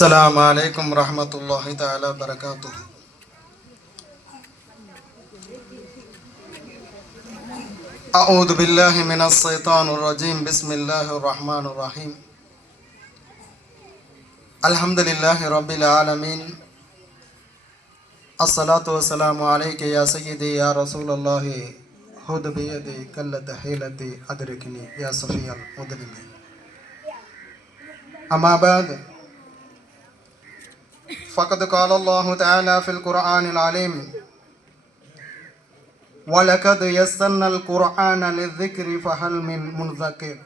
السلام عليكم ورحمة الله تعالى وبركاته. أعوذ بالله من الشيطان الرجيم. بسم الله الرحمن الرحيم. الحمد لله رب العالمين. الصلاة والسلام عليك يا سيدي يا رسول الله. خذ بيدي كلة حيلتي أدركني يا صفي المذنبين. أما بعد فقد قال الله تعالى في القرآن العليم: وَلَقَدْ يَسَّرْنَا الْقُرْآنَ لِلذِّكْرِ فَهَلْ مِن مُّدَّكِرٍ.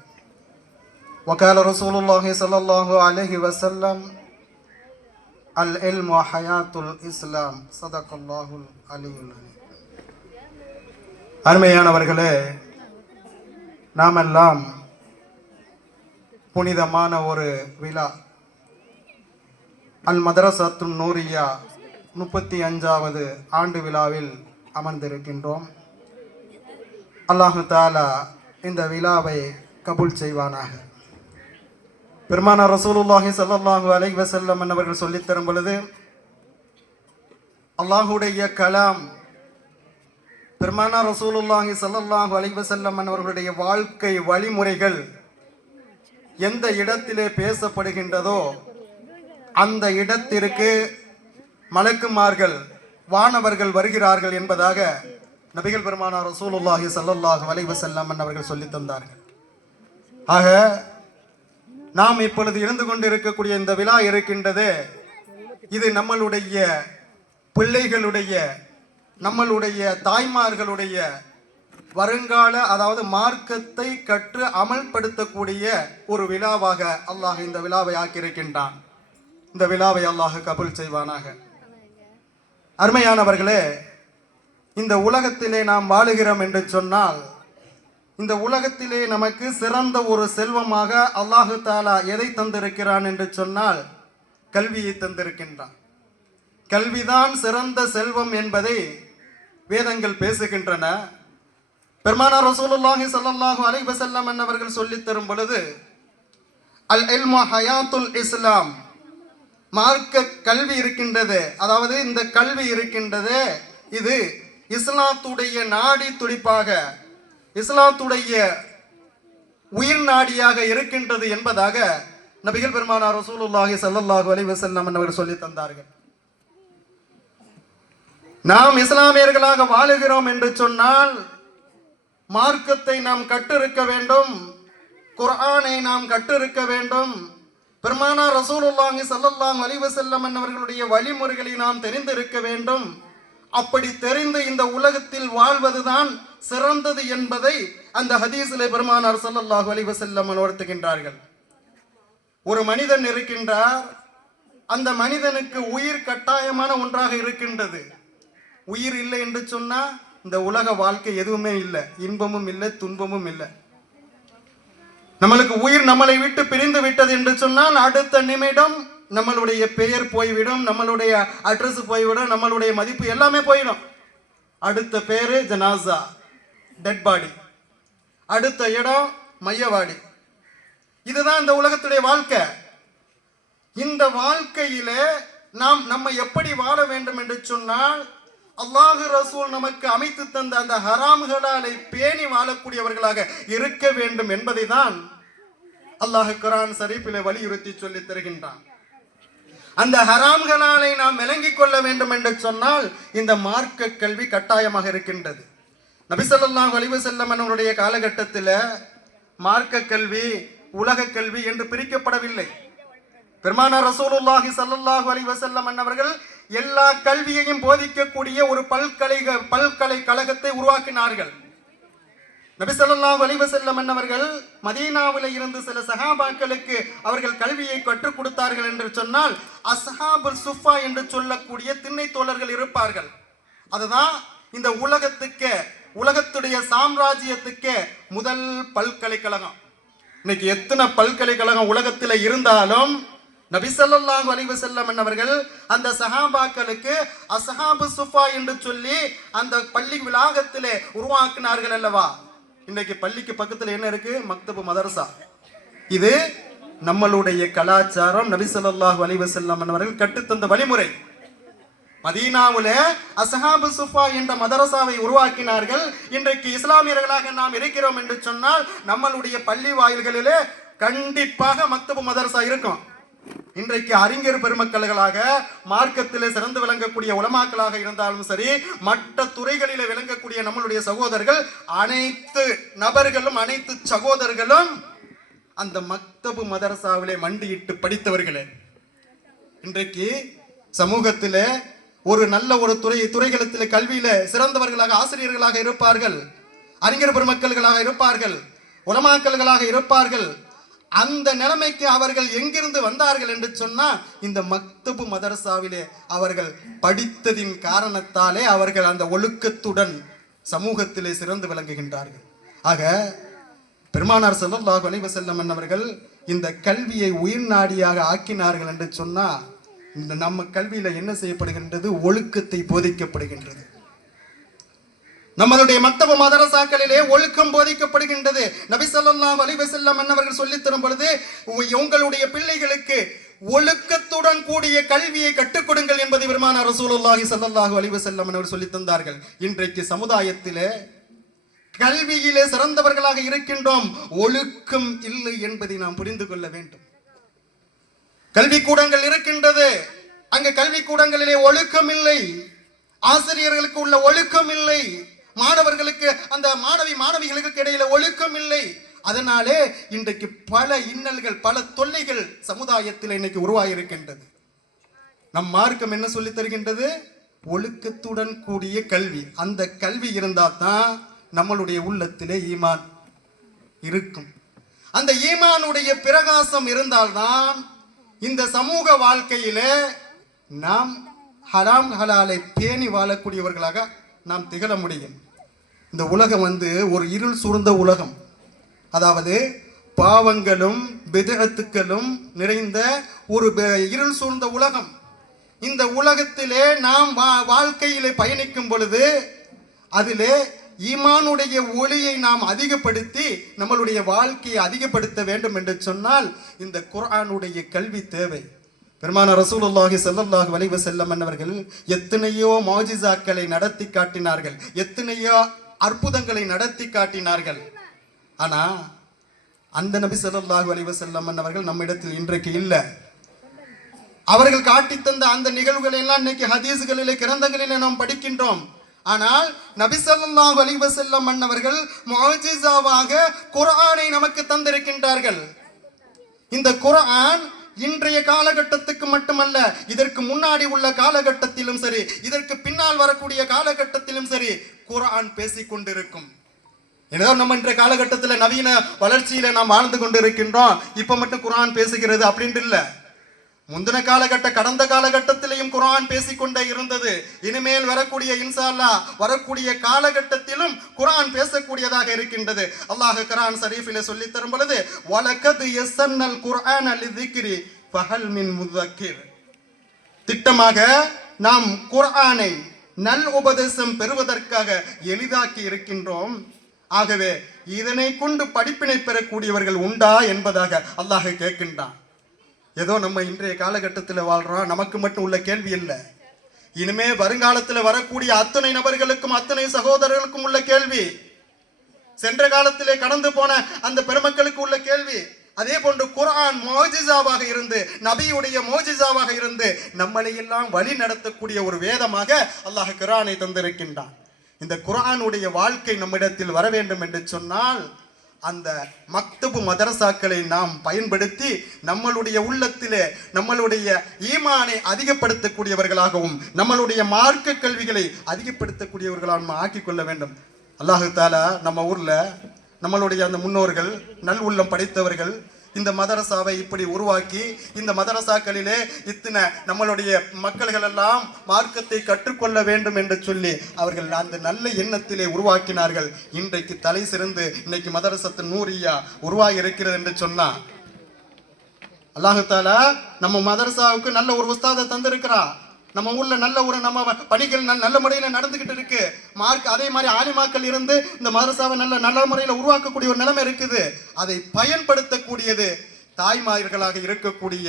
وقال رسول الله صلى الله عليه وسلم: العلم حياة الإسلام. صدق الله العلي العظيم. அருமையானவர்களே, நாமெல்லாம் புனிதமான ஒரு விழா அல் மதரசத்து நூரியா 35வது ஆண்டு விழாவில் அமர்ந்திருக்கின்றோம். அல்லாஹு தாலா இந்த விழாவை கபூல் செய்வானாக. பெருமானார் ரசூலுல்லாஹி ஸல்லல்லாஹு அலைஹி வஸல்லம் அவர்கள் சொல்லித்தரும் பொழுது, அல்லாஹுடைய கலாம் பெருமானார் ரசூலுல்லாஹி ஸல்லல்லாஹு அலைஹி வஸல்லம் அவர்களுடைய வாழ்க்கை வழிமுறைகள் எந்த இடத்திலே பேசப்படுகின்றதோ அந்த இடத்திற்கு மலக்குமார்கள் வானவர்கள் வருகிறார்கள் என்பதாக நபிகள் பெருமானார் ரசூலுல்லாஹி ஸல்லல்லாஹு அலைஹி வஸல்லம் அவர்கள் சொல்லி தந்தார்கள். ஆக நாம் இப்பொழுது இருந்து கொண்டிருக்கக்கூடிய இந்த விழா இருக்கின்றது, இது நம்மளுடைய பிள்ளைகளுடைய நம்மளுடைய தாய்மார்களுடைய வருங்கால, அதாவது மார்க்கத்தை கற்று அமல்படுத்தக்கூடிய ஒரு விழாவாக அல்லாஹ் இந்த விழாவை ஆக்கியிருக்கின்றான். இந்த விழாவை அல்லாஹ் கபூல் செய்வானாக. அருமையானவர்களே, இந்த உலகத்திலே நாம் வாழுகிறோம் என்று சொன்னால், இந்த உலகத்திலே நமக்கு சிறந்த ஒரு செல்வமாக அல்லாஹு தாலா எதை தந்திருக்கிறான் என்று சொன்னால் கல்வியை தந்திருக்கின்றான். கல்விதான் சிறந்த செல்வம் என்பதை வேதங்கள் பேசுகின்றன. பெருமானார் ரசூலுல்லாஹி ஸல்லல்லாஹு அலைஹி வஸல்லம் அவர்கள் சொல்லித் தரும் பொழுது, அல் இல்மு ஹயாத்துல் இஸ்லாம், மார்க்க கல்வி இருக்கின்றது, அதாவது இந்த கல்வி இருக்கின்றது, இது இஸ்லாத்துடைய நாடி துடிப்பாக, இஸ்லாத்துடைய உயிர் நாடியாக இருக்கின்றது என்பதாக நபிகள் பெருமானார் ரசூலுல்லாஹி ஸல்லல்லாஹு அலைஹி வஸல்லம் அவர்கள் சொல்லி தந்தார்கள். நாம் இஸ்லாமியர்களாக வாழுகிறோம் என்று சொன்னால் மார்க்கத்தை நாம் கற்றிருக்க வேண்டும், குர்ஆனை நாம் கற்றிருக்க வேண்டும், பெருமானார் ரசூலுல்லாஹி ஸல்லல்லாஹு அலைஹி வஸல்லம் அவர்களுடைய வழிமுறைகளை நாம் தெரிந்திருக்க வேண்டும். அப்படி தெரிந்து இந்த உலகத்தில் வாழ்வதுதான் சிறந்தது என்பதை அந்த ஹதீஸிலே பெருமானார் ஸல்லல்லாஹு அலைஹி வஸல்லம் உணர்த்துகின்றார்கள். ஒரு மனிதன் இருக்கின்றார், அந்த மனிதனுக்கு உயிர் கட்டாயமான ஒன்றாக இருக்கின்றது. உயிர் இல்லை என்று சொன்னா இந்த உலக வாழ்க்கை எதுவுமே இல்லை, இன்பமும் இல்லை, துன்பமும் இல்லை. நம்மளுக்கு உயிர் நம்மளை விட்டு பிரிந்து விட்டது என்று சொன்னால் அடுத்த நிமிடம் நம்மளுடைய பெயர் போய்விடும், நம்மளுடைய அட்ரஸ் போய்விடும், நம்மளுடைய மதிப்பு எல்லாமே போயிடும். அடுத்த பேரு ஜனாசா, டெட் பாடி, அடுத்த இடம் மையவாடி. இதுதான் இந்த உலகத்துடைய வாழ்க்கை. இந்த வாழ்க்கையிலே நாம் நம்ம எப்படி வாழ வேண்டும் என்று சொன்னால், அல்லாஹ் ரசூல் நமக்கு அமைத்து தந்த அந்த ஹராம்களாலை பேணி வாழக்கூடியவர்களாக இருக்க வேண்டும் என்பதை தான் அல்லாஹ் குர்ஆன் ஷரீஃபிலே வலியுறுத்தி சொல்லி தருகின்றான். அந்த ஹராம்களாலை நாம் விளங்கிக் கொள்ள வேண்டும் என்று சொன்னால் இந்த மார்க்க கல்வி கட்டாயமாக இருக்கின்றது. நபி ஸல்லல்லாஹு அலைஹி வஸல்லம் அவருடைய காலகட்டத்தில் மார்க்க கல்வி உலக கல்வி என்று பிரிக்கப்படவில்லை. பெருமானார் ரசூலுல்லாஹி ஸல்லல்லாஹு அலைஹி வஸல்லம் அவர்கள் எல்லா கல்வியையும் போதிக்கக்கூடிய ஒரு பல்கலைக்கழகத்தை உருவாக்கினார்கள். நபி ஸல்லல்லாஹு அலைஹி வஸல்லம் அவர்கள் மதீனாவிலே இருந்து சில சஹாபாக்களுக்கு அவர்கள் கல்வியை கற்றுக் கொடுத்தார்கள் என்று சொன்னால் அஸ்ஹாபுல் சுஃபா என்று சொல்லக்கூடிய திண்ணை தோழர்கள் இருப்பார்கள். அதுதான் இந்த உலகத்துடைய சாம்ராஜ்யத்துக்கு முதல் பல்கலைக்கழகம். இன்னைக்கு எத்தனை பல்கலைக்கழகம் உலகத்தில் இருந்தாலும் நபி ஸல்லல்லாஹு அலைஹி வஸல்லம் அவர்கள் அந்த சஹாபாக்களுக்கு அஸ்ஹாபு சுஃபா என்று சொல்லி அந்த பள்ளி வளாகத்திலே உருவாக்கினார்கள் அல்லவா. இன்னைக்கு பள்ளிக்கு பக்கத்தில் என்ன இருக்கு? மக்தபு மதரசா. இது நம்மளுடைய கலாச்சாரம். நபி ஸல்லல்லாஹு அலைஹி வஸல்லம் அவர்கள் கற்றுத்தந்த வழிமுறை. மதீனாவுல அஸ்ஹாபு சுஃபா என்ற மதரசாவை உருவாக்கினார்கள். இன்றைக்கு இஸ்லாமியர்களாக நாம் இருக்கிறோம் என்று சொன்னால் நம்மளுடைய பள்ளி வாயில்களிலே கண்டிப்பாக மக்தபு மதரசா இருக்கும். இன்றைக்கு அறிஞர் பெருமக்கள்களாக மார்க்கத்திலே சிறந்து விளங்கக்கூடிய உலமாக்களாக இருந்தாலும் சரி, மற்ற துறைகளிலே விளங்கக்கூடிய நம்மளுடைய சகோதரர்கள், அனைத்து நபர்களும் அனைத்து சகோதரர்களும் அந்த மக்தபு மதரசாவிலே மண்டியிட்டு படித்தவர்களே. இன்றைக்கு சமூகத்திலே ஒரு நல்ல ஒரு துறைகளத்திலே கல்வியில சிறந்தவர்களாக ஆசிரியர்களாக இருப்பார்கள், அறிஞர் பெருமக்கள்களாக இருப்பார்கள், உலமாக்கல்களாக இருப்பார்கள். அந்த நிலைமைக்கு அவர்கள் எங்கிருந்து வந்தார்கள் என்று சொன்னா இந்த மக்தபு மதரசாவிலே அவர்கள் படித்ததின் காரணத்தாலே அவர்கள் அந்த ஒழுக்கத்துடன் சமூகத்திலே சிறந்து விளங்குகின்றார்கள். ஆக பெருமானார் ஸல்லல்லாஹு அலைஹி வஸல்லம் அவர்கள் இந்த கல்வியை உயிர் நாடியாக ஆக்கினார்கள் என்று சொன்னா இந்த நம்ம கல்வியில என்ன செய்யப்படுகின்றது? ஒழுக்கத்தை போதிக்கப்படுகின்றது. நம்மளுடைய மக்தபு மதரசாக்களிலே ஒழுக்கம் போதிக்கப்படுகின்றது. நபி ஸல்லல்லாஹு அலைஹி வஸல்லம் அவர்கள் சொல்லித் தரும் பொழுது, உங்களுடைய பிள்ளைகளுக்கு ஒழுக்கத்துடன் கூடிய கல்வியை கற்றுக் கொடுங்கள் என்பதை பெருமானார் ரசூலுல்லாஹி ஸல்லல்லாஹு அலைஹி வஸல்லம் அவர்கள் சொல்லித் தந்தார்கள். இன்றைக்கு சமுதாயத்திலே கல்வியிலே சிறந்தவர்களாக இருக்கின்றோம், ஒழுக்கம் இல்லை என்பதை நாம் புரிந்து கொள்ள வேண்டும். கல்வி கூடங்கள் இருக்கின்றது, அங்க கல்வி கூடங்களிலே ஒழுக்கம் இல்லை, ஆசிரியர்களுக்கு உள்ள ஒழுக்கம் இல்லை, மாணவர்களுக்கு அந்த மாணவிகளுக்கு இடையில ஒழுக்கம் இல்லை. அதனாலே இன்றைக்கு பல இன்னல்கள் பல தொல்லைகள் சமுதாயத்தில் இன்னைக்கு உருவாகியிருக்கின்றது. நம் மார்க்கம் என்ன சொல்லி தருகின்றது? ஒழுக்கத்துடன் கூடிய கல்வி. அந்த கல்வி இருந்தால் தான் நம்மளுடைய உள்ளத்திலே ஈமான் இருக்கும். அந்த ஈமானுடைய பிரகாசம் இருந்தால்தான் இந்த சமூக வாழ்க்கையிலே நாம் ஹராம் ஹலாலை பேணி வாழக்கூடியவர்களாக நாம் திகழ முடியும். இந்த உலகம் ஒரு இருள் சூழ்ந்த உலகம், அதாவது பாவங்களும் பிதஅத்துக்களும் நிறைந்த ஒரு இருள் சூழ்ந்த உலகம். இந்த உலகத்திலே நாம் வாழ்க்கையிலே பயணிக்கும் பொழுது அதிலே ஈமானுடைய ஒளியை நாம் அதிகப்படுத்தி நம்மளுடைய வாழ்க்கையை அதிகப்படுத்த வேண்டும் என்று சொன்னால் இந்த குர்ஆனுடைய கல்வி தேவை. பெருமானார் ரசூலுல்லாஹி ஸல்லல்லாஹு அலைஹி வஸல்லம் அவர்கள் எத்தனையோ மௌஜிசாக்களை நடத்தி காட்டினார்கள், எத்தனையோ அற்புதங்களை நடத்தி காட்டினார்கள். ஆனா அந்த நபி ஸல்லல்லாஹு அலைஹி வஸல்லம் அவர்கள் நம்மிடத்தில் இன்றைக்கு இல்லை. அவர்கள் காட்டி தந்த அந்த நிகழ்வுகளை எல்லாம் இன்னைக்கு ஹதீஸ்களிலே கிரந்தங்களிலே நாம் படிக்கின்றோம். ஆனால் நபி ஸல்லல்லாஹு அலைஹி வஸல்லம் அவர்கள் முஅஜிஸாவாக குர்ஆனை நமக்கு தந்திருக்கின்றார்கள். இந்த குர்ஆன் இன்றைய காலகட்டத்துக்கு மட்டுமல்ல, இதற்கு முன்னாடி உள்ள காலகட்டத்திலும் சரி, இதற்கு பின்னால் வரக்கூடிய காலகட்டத்திலும் சரி குர்ஆன் பேசிக் கொண்டிருக்கும். ஏதோ நம்ம இன்றைய காலகட்டத்தில் நவீன வளர்ச்சியில நாம் வாழ்ந்து கொண்டிருக்கின்றோம், இப்ப மட்டும் குர்ஆன் பேசுகிறது அப்படின்ட்டு இல்ல. முந்தின காலகட்ட கடந்த காலகட்டத்திலையும் குர்ஆன் பேசிக்கொண்டே இருந்தது. இனிமேல் வரக்கூடிய இன்ஷா அல்லாஹ் வரக்கூடிய காலகட்டத்திலும் குர்ஆன் பேசக்கூடியதாக இருக்கின்றது. அல்லாஹ் குர்ஆன் ஷரீஃபிலே சொல்லி தரும் பொழுது, வலகத் யஸன்னல் குர்ஆன லிذிக்ரி ஃபஹல் மின் முதக்கிர், திட்டமாக நாம் குர்ஆனை நல் உபதேசம் பெறுவதற்காக எளிதாக்கி இருக்கின்றோம். ஆகவே இதனை கொண்டு படிப்பினை பெறக்கூடியவர்கள் உண்டா என்பதாக அல்லாஹ் கேட்கின்றான். ஏதோ நம்ம இன்றைய காலகட்டத்தில் வாழ்றோம், நமக்கு மட்டும் உள்ள கேள்வி இல்லை, இனிமே வருங்காலத்தில் வரக்கூடிய அத்தனை நபர்களுக்கும் அத்தனை சகோதரர்களுக்கும் உள்ள கேள்வி, சென்ற காலத்திலே கடந்து போன அந்த பெருமக்களுக்கு உள்ள கேள்வி. அதே போன்று குர்ஆன் மோஜிசாவாக இருந்து, நபியுடைய மோஜிசாவாக இருந்து நம்மளை எல்லாம் வழி நடத்தக்கூடிய ஒரு வேதமாக அல்லாஹ் குர்ஆனை தந்திருக்கின்றான். இந்த குர்ஆனுடைய வாழ்க்கை நம்மிடத்தில் வர வேண்டும் என்று சொன்னால் அந்த மக்தபு மதரசாக்களை நாம் பயன்படுத்தி நம்மளுடைய உள்ளத்திலே நம்மளுடைய ஈமானை அதிகப்படுத்தக்கூடியவர்களாகவும் நம்மளுடைய மார்க்க கல்விகளை அதிகப்படுத்தக்கூடியவர்களாக ஆக்கிக் கொள்ள வேண்டும். அல்லாஹு தாலா நம்ம ஊர்ல நம்மளுடைய அந்த முன்னோர்கள் நல் உள்ளம் படைத்தவர்கள் இந்த மதரசாவை இப்படி உருவாக்கி இந்த மதரசாக்களிலே இத்தனை நம்மளுடைய மக்கள்கள் எல்லாம் மார்க்கத்தை கற்றுக்கொள்ள வேண்டும் என்று சொல்லி அவர்கள் அந்த நல்ல எண்ணத்திலே உருவாக்கினார்கள். இன்றைக்கு தலை சிறந்து இன்னைக்கு மதரசத்து நூரியா உருவாகி இருக்கிறது என்று சொன்னா அல்லாஹு தாலா நம்ம மதரசாவுக்கு நல்ல ஒரு உஸ்தாதை தந்திருக்கிறா. நம்ம ஊர்ல நல்ல ஒரு நம்ம பணிகள் நல்ல முறையில நடந்துகிட்டு இருக்கு. அதே மாதிரி ஆலிமாக்கள் இருந்து இந்த மதரசாவை நல்ல முறையில உருவாக்கக்கூடிய ஒரு நிலைமை இருக்குது. அதை பயன்படுத்தக்கூடியது தாய்மார்களாக இருக்கக்கூடிய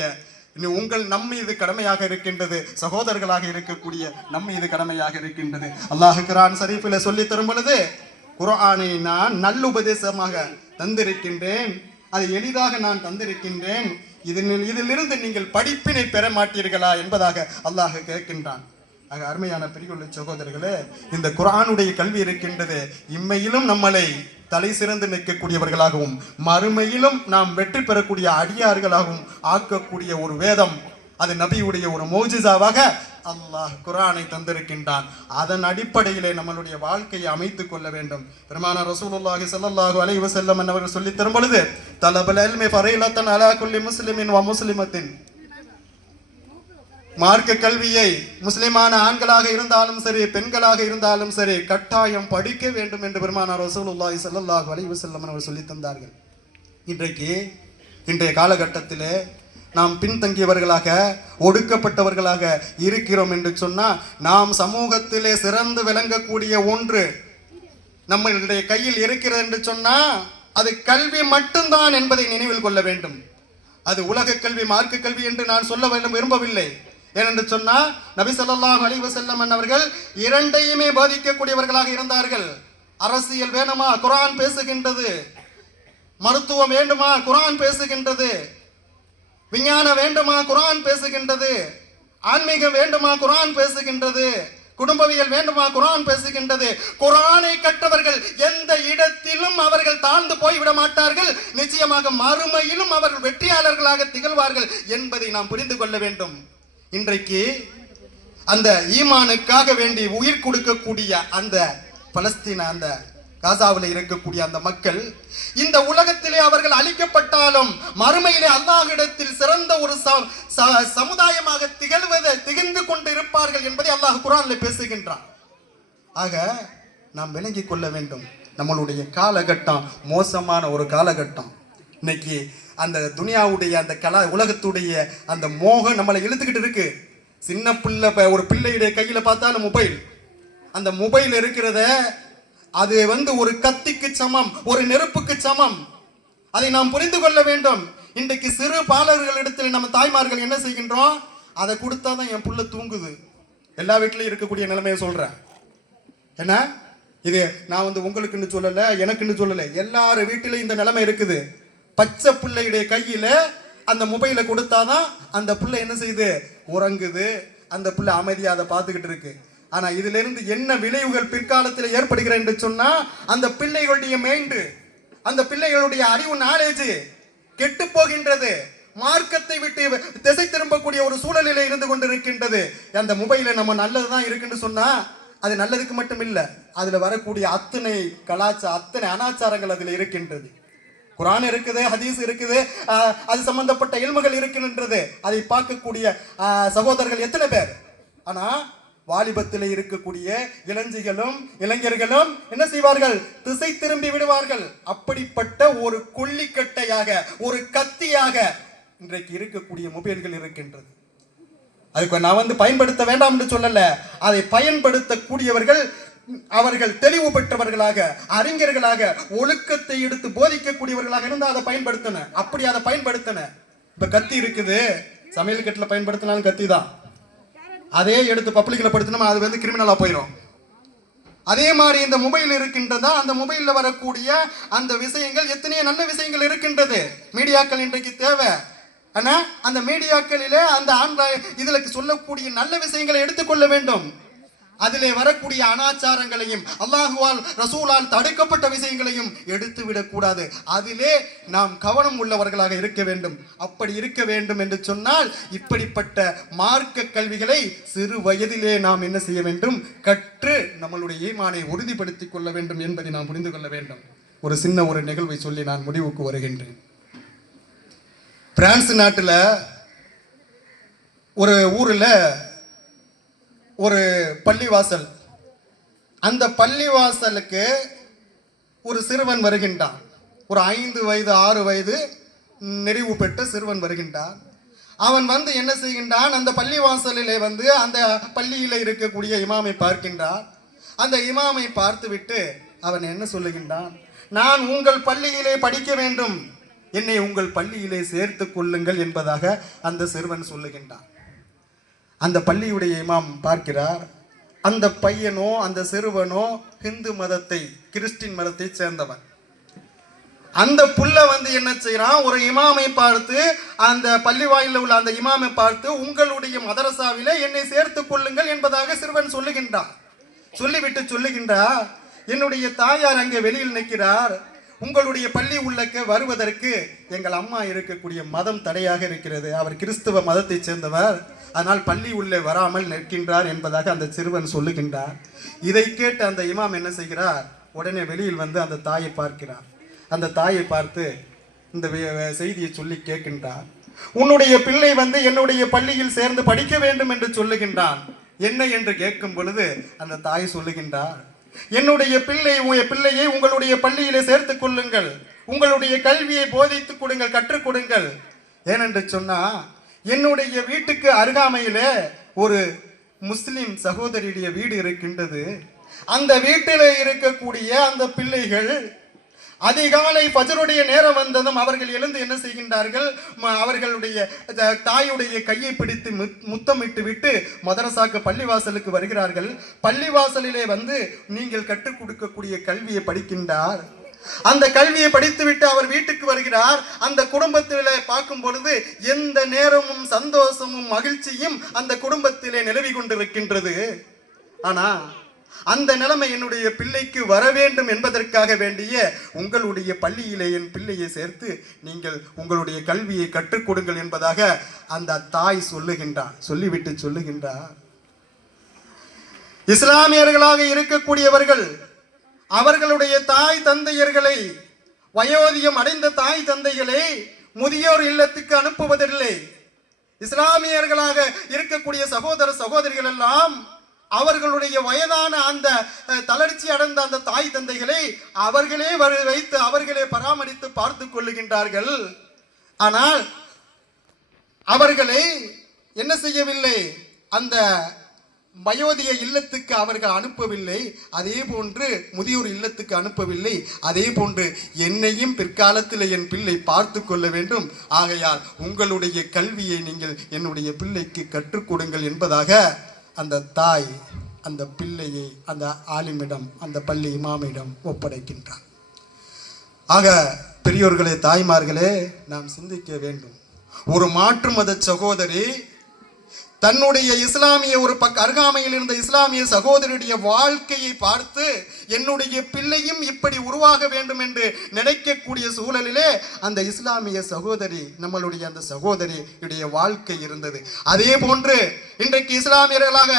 நம் மீது கடமையாக இருக்கின்றது. சகோதரர்களாக இருக்கக்கூடிய நம் மீது கடமையாக இருக்கின்றது. அல்லாஹ் குர்ஆன் ஷரீஃபில் சொல்லி தரும் பொழுது, குர்ஆனை நான் நல்லுபதேசமாக தந்திருக்கின்றேன், அதை எளிதாக நான் தந்திருக்கின்றேன், இதிலிருந்து நீங்கள் படிப்பினை பெற மாட்டீர்களா என்பதாக அல்லாஹ் கேட்கின்றான். ஆக அருமையான பெரியவர்களே, சகோதரர்களே, இந்த குர்ஆனுடைய கல்வி இருக்கின்றது இம்மையிலும் நம்மளை தலை சிறந்து நிற்கக்கூடியவர்களாகவும் மறுமையிலும் நாம் வெற்றி பெறக்கூடிய அடியார்களாகவும் ஆக்கக்கூடிய ஒரு வேதம். அது நபியுடைய ஒரு மௌஜிசாவாக அல்லாஹ் குர்ஆனை தந்திருக்கின்றான். அதன் அடிப்படையிலே நம்மளுடைய வாழ்க்கையை அமைத்துக் கொள்ள வேண்டும். பெருமானார் ரசூலுல்லாஹி ஸல்லல்லாஹு அலைஹி வஸல்லம் அவர்கள் சொல்லித் தரும் பொழுது, தலபுல் இல்மி ஃபரீலத்தன் அலா குல்லி முஸ்லிமின் வ முஸ்லிமத்தின், மார்க்க கல்வியை முஸ்லிமான ஆண்களாக இருந்தாலும் சரி பெண்களாக இருந்தாலும் சரி கட்டாயம் படிக்க வேண்டும் என்று பெருமானார் ரசூலுல்லாஹி ஸல்லல்லாஹு அலைஹி வஸல்லம் அவர்கள் சொல்லி தந்தார்கள். இன்றைய காலகட்டத்திலே நாம் பின்தங்கியவர்களாக ஒடுக்கப்பட்டவர்களாக இருக்கிறோம் என்று சொன்னால், நாம் சமூகத்திலே சிறந்து விளங்கக்கூடிய ஒன்று நம்மளுடைய கையில் இருக்கிறது என்று சொன்னால் அது கல்வி மட்டும்தான் என்பதை நினைவில் கொள்ள வேண்டும். அது உலக கல்வி மார்க்க கல்வி என்று நான் சொல்ல விரும்பவில்லை. ஏனென்று சொன்னால் நபி ஸல்லல்லாஹு அலைஹி வஸல்லம் அவர்கள் இரண்டையுமே பாதிக்கக்கூடியவர்களாக இருந்தார்கள். அரசியல் வேணுமா, குர்ஆன் பேசுகின்றது. மருத்துவம் வேண்டுமா, குர்ஆன் பேசுகின்றது. விஞ்ஞானம் வேண்டுமா, குர்ஆன் பேசுகின்றது. ஆன்மீகம் வேண்டுமா, குர்ஆன் பேசுகின்றது. குடும்பவியல் வேண்டுமா, குர்ஆன் பேசுகின்றது. குர்ஆனை கற்றவர்கள் எந்த இடத்திலும் அவர்கள் தாழ்ந்து போய்விட மாட்டார்கள். நிச்சயமாக மறுமையிலும் அவர்கள் வெற்றியாளர்களாக திகழ்வார்கள் என்பதை நாம் புரிந்து கொள்ள வேண்டும். இன்றைக்கு அந்த ஈமானுக்காக வேண்டி உயிர் கொடுக்கக்கூடிய அந்த பலஸ்தீன, அந்த காசாவில் இருக்கக்கூடிய அந்த மக்கள் இந்த உலகத்திலே அவர்கள் அழிக்கப்பட்டாலும் மறுமையிலே அல்லாஹ்விடத்தில் சிறந்த ஒரு சமுதாயமாக திகழ்ந்து கொண்டு இருப்பார்கள் என்பதை அல்லாஹ் குர்ஆனில் பேசுகின்றான். ஆக நாம் விளங்கிக் கொள்ள வேண்டும், நம்மளுடைய காலகட்டம் மோசமான ஒரு காலகட்டம். இன்னைக்கு அந்த துனியாவுடைய அந்த உலகத்துடைய அந்த மோகம் நம்மளை இழுத்துக்கிட்டு இருக்கு. சின்ன பிள்ளை, ஒரு பிள்ளையுடைய கையில பார்த்தாலும் மொபைல், அந்த மொபைல் இருக்கிறத அது ஒரு கத்திக்கு சமம், ஒரு நெருப்புக்கு சமம். அதை நாம் புரிந்து கொள்ள வேண்டும். இன்றைக்கு சிறு பாலர்களிடத்தில் நம்ம தாய்மார்கள் என்ன செய்கின்றோம், அதை கொடுத்தாதான் என் புள்ள தூங்குது. எல்லா வீட்டிலையும் இருக்கக்கூடிய நிலைமையை சொல்றேன். என்ன இது நான் உங்களுக்குன்னு சொல்லல, எனக்குன்னு சொல்லல, எல்லார் வீட்டிலையும் இந்த நிலைமை இருக்குது. பச்சை பிள்ளையுடைய கையில அந்த மொபைலை கொடுத்தாதான் அந்த பிள்ளை என்ன செய்யுது, உறங்குது. அந்த பிள்ளை அமைதியா அதை பார்த்துக்கிட்டு இருக்கு. ஆனா இதுல இருந்து என்ன விளைவுகள் பிற்காலத்தில் ஏற்படுகிறது என்று சொன்னா, அந்த பிள்ளைகளுடைய மைண்ட், அந்த பிள்ளைகளுடைய அறிவு, நாலேஜ் கெட்டு போகின்றது. மார்க்கத்தை விட்டு திசை திரும்பக்கூடிய ஒரு சூழலில் இருந்து கொண்டு இருக்கின்றது. அந்த மொபைல நம்ம நல்லதுதான் இருக்குன்னு சொன்னா அது நல்லதுக்கு மட்டும் இல்ல, அதுல வரக்கூடிய அத்தனை அத்தனை அனாச்சாரங்கள் அதுல இருக்கின்றது. குர்ஆன் இருக்குது, ஹதீஸ் இருக்குது, அது சம்பந்தப்பட்ட இல்முகள் இருக்கின்றது. அதை பார்க்கக்கூடிய சகோதரர்கள் எத்தனை பேர்? ஆனா வாலிபத்தில் இருக்கக்கூடிய இளைஞர்களும் என்ன செய்வார்கள், திசை திரும்பி விடுவார்கள். அப்படிப்பட்ட ஒரு கொல்லிக்கட்டையாக, ஒரு கத்தியாக இன்றைக்கு இருக்கக்கூடிய மொபைல்கள் இருக்கின்றது. அதுக்கு நான் பயன்படுத்த வேண்டாம் என்று சொல்லல, அதை பயன்படுத்தக்கூடியவர்கள் அவர்கள் தெளிவு பெற்றவர்களாக, அறிஞர்களாக, ஒழுக்கத்தை எடுத்து போதிக்கக்கூடியவர்களாக இருந்தால் அதை பயன்படுத்தன. அப்படி அதை பயன்படுத்தன. இப்ப கத்தி இருக்குது, சமையல் கட்டில பயன்படுத்தினாலும் கத்தி தான். அதே எடுத்து பப்ளிக்ல படுத்தினோம், அது கிரிமினலா போயிடும். அதே மாதிரி இந்த மொபைல் இருக்கின்றதா, அந்த மொபைல்ல வரக்கூடிய அந்த விஷயங்கள் எத்தனையோ நல்ல விஷயங்கள் இருக்கின்றது. மீடியாக்கள் இன்றைக்கு தேவை. ஆனா அந்த மீடியாக்களிலே அந்த இதுல சொல்லக்கூடிய நல்ல விஷயங்களை எடுத்துக்கொள்ள வேண்டும். அதிலே வரக்கூடிய அனாச்சாரங்களையும் அல்லாஹுவால் ரசூலால் தடுக்கப்பட்ட விஷயங்களையும் எடுத்து விடக்கூடாது. அதிலே நாம் கவனம் உள்ளவர்களாக இருக்க வேண்டும். அப்படி இருக்க வேண்டும் என்று சொன்னால் இப்படிப்பட்ட மார்க்க கல்விகளை சிறு வயதிலே நாம் என்ன செய்ய வேண்டும், கற்று நம்மளுடைய ஈமானை உறுதிப்படுத்திக் கொள்ள வேண்டும் என்பதை நாம் புரிந்து கொள்ள வேண்டும். ஒரு சின்ன ஒரு நிகழ்வை சொல்லி நான் முடிவுக்கு வருகின்றேன். பிரான்ஸ் நாட்டில் ஒரு ஊரில் ஒரு பள்ளிவாசல், அந்த பள்ளிவாசலுக்கு ஒரு சிறுவன் வருகின்றான். ஒரு 5 வயது 6 வயது நிறைவு பெற்ற சிறுவன் வருகின்றான். அவன் என்ன செய்கின்றான், அந்த பள்ளிவாசலிலே அந்த பள்ளியில் இருக்கக்கூடிய இமாமை பார்க்கின்றான். அந்த இமாமை பார்த்துவிட்டு அவன் என்ன சொல்லுகின்றான், நான் உங்கள் பள்ளியிலே படிக்க வேண்டும் என்னை உங்கள் பள்ளியிலே சேர்த்து கொள்ளுங்கள் என்பதாக அந்த சிறுவன் சொல்லுகின்றான். அந்த பள்ளியுடைய இமாம் பார்க்கிறார், அந்த பையனோ அந்த சிறுவனோ ஹிந்து மதத்தை கிறிஸ்டின் மதத்தை சேர்ந்தவன். அந்த புள்ள என்ன செய்யறான், ஒரு இமாமை பார்த்து, அந்த பள்ளி வாயில உள்ள அந்த இமாமை பார்த்து, உங்களுடைய மதரசாவிலே என்னை சேர்த்து கொள்ளுங்கள் என்பதாக சிறுவன் சொல்லுகின்றான். சொல்லிவிட்டு சொல்லுகின்றார், என்னுடைய தாயார் அங்கே வெளியில் நிற்கிறார், உங்களுடைய பள்ளி உள்ளக்க வருவதற்கு எங்கள் அம்மா இருக்கக்கூடிய மதம் தடையாக இருக்கிறது, அவர் கிறிஸ்துவ மதத்தை சேர்ந்தவர், அதனால் பள்ளி உள்ளே வராமல் நிற்கின்றார் என்பதாக அந்த சிறுவன் சொல்லுகின்றார். இதை கேட்டு அந்த இமாம் என்ன செய்கிறார், உடனே வெளியில் அந்த தாயை பார்க்கிறார். அந்த தாயை பார்த்து இந்த செய்தியை சொல்லி கேட்கின்றார். உன்னுடைய பிள்ளை என்னுடைய பள்ளியில் சேர்ந்து படிக்க வேண்டும் என்று சொல்லுகின்றான். என்ன என்று கேட்கும் பொழுது அந்த தாய் சொல்லுகின்றார், என்னுடைய பிள்ளையை உங்களுடைய பள்ளியிலே சேர்த்துக் கொள்ளுங்கள், உங்களுடைய கல்வியை போதித்துக் கொடுங்கள், கற்றுக் கொடுங்கள். ஏனென்று சொன்னா, என்னுடைய வீட்டுக்கு அருகாமையிலே ஒரு முஸ்லிம் சகோதரியுடைய வீடு இருக்கின்றது. அந்த வீட்டிலே இருக்கக்கூடிய அந்த பிள்ளைகள் அதிகாலை ஃபஜ்ருடைய நேரம் வந்ததும் அவர்கள் எழுந்து என்ன செய்கின்றார்கள், அவர்களுடைய தாயுடைய கையை பிடித்து முத்தமிட்டு விட்டு மதரசாக்கு பள்ளிவாசலுக்கு வருகிறார்கள். பள்ளிவாசலிலே நீங்கள் கற்றுக் கொடுக்கக்கூடிய கல்வியை படிக்கின்றார். அந்த கல்வியை படித்துவிட்டு அவர் வீட்டுக்கு வருகிறார். அந்த குடும்பத்திலே பார்க்கும் பொழுது எந்த நேரமும் சந்தோஷமும் மகிழ்ச்சியும் அந்த குடும்பத்திலே நிலவி கொண்டிருக்கின்றது. ஆனா அந்த நிலைமை என்னுடைய பிள்ளைக்கு வர வேண்டும் என்பதற்காக வேண்டிய உங்களுடைய பள்ளியிலே என் பிள்ளையை சேர்த்து நீங்கள் உங்களுடைய கல்வியை கற்றுக் கொடுங்கள் என்பதாக அந்த தாய் சொல்லுகின்றார். சொல்லிவிட்டு சொல்லுகின்றார், இஸ்லாமியர்களாக இருக்கக்கூடியவர்கள் அவர்களுடைய தாய் தந்தையர்களை, வயோதிகம் அடைந்த தாய் தந்தைகளை முதியோர் இல்லத்துக்கு அனுப்புவதில்லை. இஸ்லாமியர்களாக இருக்கக்கூடிய சகோதர சகோதரிகள் எல்லாம் அவர்களுடைய வயதான அந்த தளர்ச்சி அடைந்த அந்த தாய் தந்தைகளை அவர்களே வைத்து அவர்களே பராமரித்து பார்த்து கொள்ளுகின்றார்கள். ஆனால் அவர்களை என்ன செய்யவில்லை, அந்த வயோதிக இல்லத்துக்கு அவர்கள் அனுப்பவில்லை. அதே போன்று முதியோர் இல்லத்துக்கு அனுப்பவில்லை. அதே போன்று என்னையும் பிற்காலத்தில் என் பிள்ளை பார்த்து கொள்ள வேண்டும், ஆகையால் உங்களுடைய கல்வியை நீங்கள் என்னுடைய பிள்ளைக்கு கற்றுக் கொடுங்கள் என்பதாக அந்த தாய் அந்த பிள்ளையை அந்த ஆலிமிடம், அந்த பள்ளி இமாமிடம் ஒப்படைக்கின்றார். ஆக பெரியோர்களே, தாய்மார்களே, நாம் சிந்திக்க வேண்டும். ஒரு மாற்று மத சகோதரி தன்னுடைய இஸ்லாமிய ஒரு அருகாமையில் இருந்த இஸ்லாமிய சகோதரியுடைய வாழ்க்கையை பார்த்து என்னுடைய பிள்ளையும் இப்படி உருவாக வேண்டும் என்று நினைக்கக்கூடிய சூழலிலே அந்த இஸ்லாமிய சகோதரி, நம்மளுடைய அந்த சகோதரியுடைய வாழ்க்கை இருந்தது. அதே போன்று இன்றைக்கு இஸ்லாமியர்களாக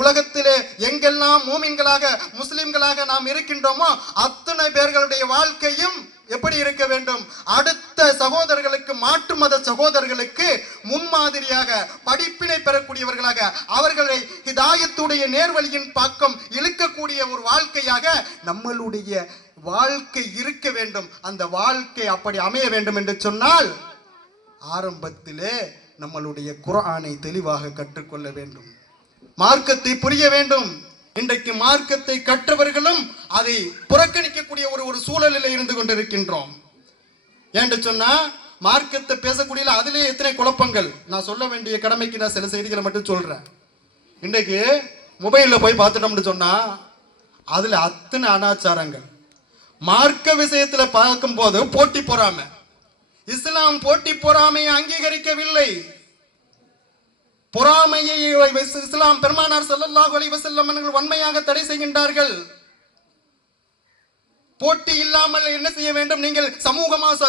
உலகத்திலே எங்கெல்லாம் மூமின்களாக முஸ்லிம்களாக நாம் இருக்கின்றோமோ அத்தனை பேர்களுடைய வாழ்க்கையும் எப்படி இருக்க வேண்டும், அடுத்த சகோதரர்களுக்கு, மாற்று மத சகோதரர்களுக்கு முன்மாதிரியாக படிப்பினை பெறக்கூடியவர்களாக அவர்களை ஹிதாயத்துடைய நேர்வழியின் பக்கம் இழுக்கக்கூடிய ஒரு வாழ்க்கையாக நம்மளுடைய வாழ்க்கை இருக்க வேண்டும். அந்த வாழ்க்கை அப்படி அமைய வேண்டும் என்று சொன்னால் ஆரம்பத்திலே நம்மளுடைய குர்ஆனை தெளிவாக கற்றுக்கொள்ள வேண்டும், மார்க்கத்தை புரிய வேண்டும். இன்றைக்கு மார்க்கத்தை கற்றவர்களும் அதை புறக்கணிக்கக்கூடிய ஒரு சூழலில் இருந்து கொண்டிருக்கின்றோம். ஏன்னு சொன்னா மார்க்கத்தை பேசக்கூடிய அதிலே எத்தனை குழப்பங்கள். நான் சொல்ல வேண்டிய கடமைக்கு நான் சில செய்திகளை மட்டும் சொல்றேன். இன்றைக்கு மொபைல்ல போய் பார்த்துட்டோம்னு சொன்னா அதுல அத்தனை அனாச்சாரங்கள். மார்க்க விஷயத்துல பார்க்கும் போது போட்டி பொறாமை. இஸ்லாம் போட்டி பொறாமையை அங்கீகரிக்கவில்லை. பொறாமையை இஸ்லாம் பெருமானார் ஸல்லல்லாஹு அலைஹி வஸல்லம் அவர்கள் வன்மையாக தடை செய்கின்றார்கள். போட்டி இல்லாமல் என்ன செய்ய வேண்டும், நீங்கள் சமூகமாக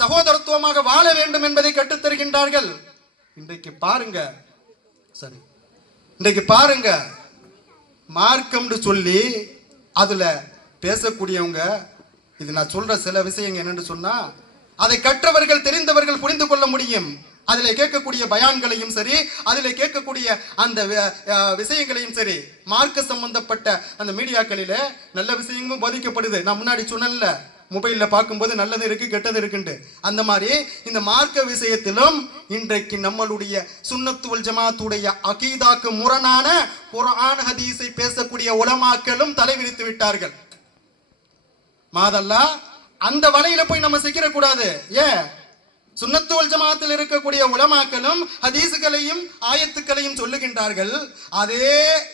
சகோதரத்துவமாக வாழ வேண்டும் என்பதை கற்றுத்தருகின்றார்கள். இன்றைக்கு பாருங்க, சரி, இன்றைக்கு பாருங்க, மார்க்கம்னு சொல்லி அதுல பேசக்கூடியவங்க, இது நான் சொல்ற சில விஷயங்கள் என்னன்னு சொன்னா அதை கற்றவர்கள் தெரிந்தவர்கள் புரிந்து கொள்ள முடியும். அதில் கேட்கக்கூடிய பயான்களையும் சரி, அதில் கேட்கக்கூடிய அந்த விஷயங்களையும் சரி, மார்க்க சம்பந்தப்பட்ட அந்த மீடியாக்களில நல்ல விஷயங்களும் போதிக்கப்படுது. நான் முன்னாடி சொன்னேன்ல, மொபைல்ல பார்க்கும்போது நல்லது இருக்கு கெட்டது இருக்குண்டு, அந்த மாதிரி இந்த மார்க்க விஷயத்திலும் இன்றைக்கு நம்மளுடைய சுன்னத்து வல் ஜமாத்துடைய அகீதாக்கு முரணான குர்ஆன் ஹதீஸை பேசக்கூடிய உலமாக்களும் தலைவிரித்து விட்டார்கள். மாதல்லா அந்த வலையில போய் நம்ம சிக்கிடக்கூடாது. ஏன்? சுன்னத்து வல் ஜமாத்தில் இருக்கக்கூடிய உலமாக்களும் ஹதீஸுகளையும் ஆயத்துக்களையும் சொல்லுகின்றார்கள். அதே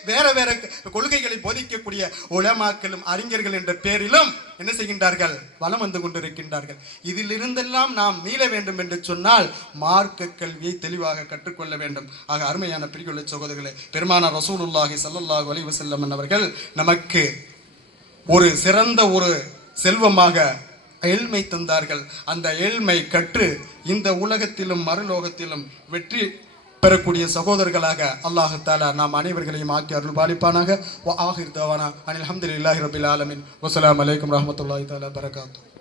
வேற வேற கொள்கைகளை போதிக்கக்கூடிய உலமாக்களும் அறிஞர்கள் என்ற பேரிலும் என்ன செய்கின்றார்கள்? வலம் வந்து கொண்டிருக்கின்றார்கள். இதிலிருந்தெல்லாம் நாம் மீள வேண்டும் என்று சொன்னால் மார்க்க கல்வியை தெளிவாக கற்றுக்கொள்ள வேண்டும். ஆக அருமையான பிரிவுள்ள சகோதரர்களே, பெருமானார் ரசூலுல்லாஹி ஸல்லல்லாஹு அலைஹி வஸல்லம் அவர்கள் நமக்கு ஒரு சிறந்த ஒரு செல்வமாக ஏழ்மை தந்தார்கள். அந்த ஏழ்மை கற்று இந்த உலகத்திலும் மறுலோகத்திலும் வெற்றி பெறக்கூடிய சகோதரர்களாக அல்லாஹ் தஆலா நாம் அனைவர்களையும் ஆக்கி அருள் பாலிப்பானாக. வ ஆகிர் தவானா அனில் ஹம்துலில்லாஹி ரப்பில் ஆலமீன். வஸ்ஸலாமு அலைக்கும் வரஹ்மத்துல்லாஹி தஆலா பரகாத்துஹு.